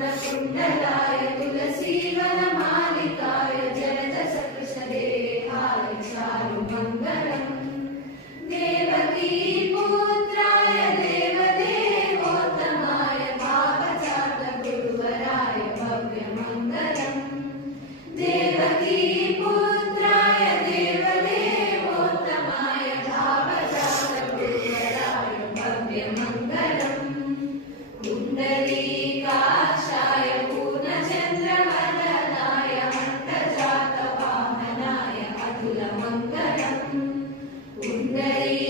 ललितरत्नकुण्डलाय तुलसीवनमालिकाय जलदसकृशदेहाय चारुमङ्गलम् देवकी पुत्राय देवदेवोत्तमाय भावजातगुरुवराय भव्यमङ्गलम् देवकी पुत्राय देवदेवोत्तमाय भावजातगुरुवराय भव्यमङ्गलम् कुण्डलीकाक्षाय पूर्णचन्द्रवदनाय अण्डजातवाहनाय अतुलमङ्गलम्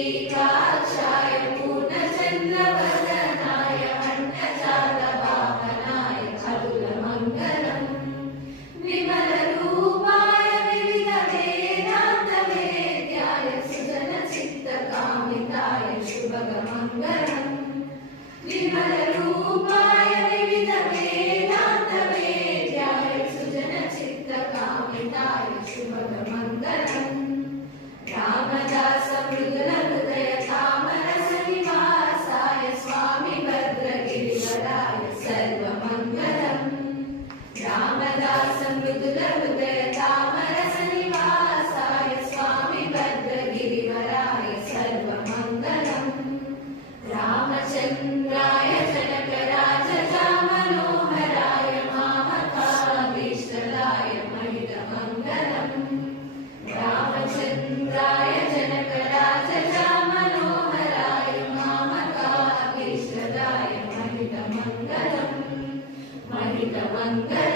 कुण्डलीकाक्षाय पूर्णचन्द्रवदनाय अण्डजातवाहनाय अतुलमङ्गलम् विमलरूपाय विविधवेदान्तवेद्याय सुजनचित्तकामिताय शुभगमङ्गलम् विमलरूपाय विविधवेदान्तवेद्याय सुजनचित्तकामिताय शुभगमङ्गलम् रामदासमृदुलहृदय तामरसनिवासाय स्वामी भद्रगिरिवराय सर्वमङ्गलम् रामदासमृदुलहृदय तामरसनिवासाय स्वामी भद्रगिरिवराय सर्वमङ्गलम् रामचन्द्राय जनकराजचामनोहराय मामकाभीष्टदाय महितमङ्गलम् रामचन्द्राय जनकराजचामनोहराय मामकाभीष्टदाय महितमङ्गलम् महितमङ्गलम्